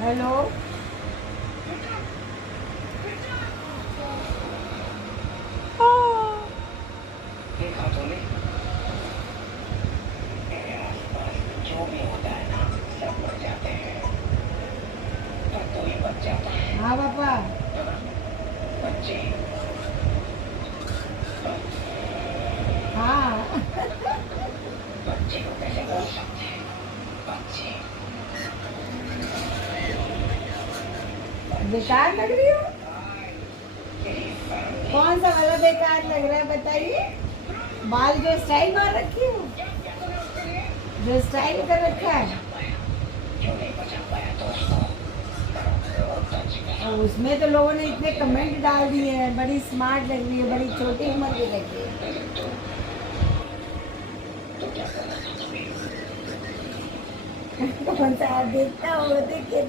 Hello. देखा तूने मेरे आसपास जो भी होता है ना सब मर जाते हैं पर तू ही बच जाता है। हाँ पापा। बच्चे हाँ। बच्चे को कैसे बोल सकते हैं बच्चे। बेकार लग रही हो? तेरी फैमिली कौन सा वाला बेकार लग रहा है बताइए? बाल जो स्टाइल मार रखी हो, जो स्टाइल कर रखा है, क्यों नहीं बचा पाया दोस्तों। और उसमें तो लोगों ने इतने कमेंट डाल दिए हैं, बड़ी स्मार्ट लग रही है, बड़ी छोटी उम्र की लग रही है। तो क्या करना था तुम्हें? कौन सा आप देखता हो देखिए।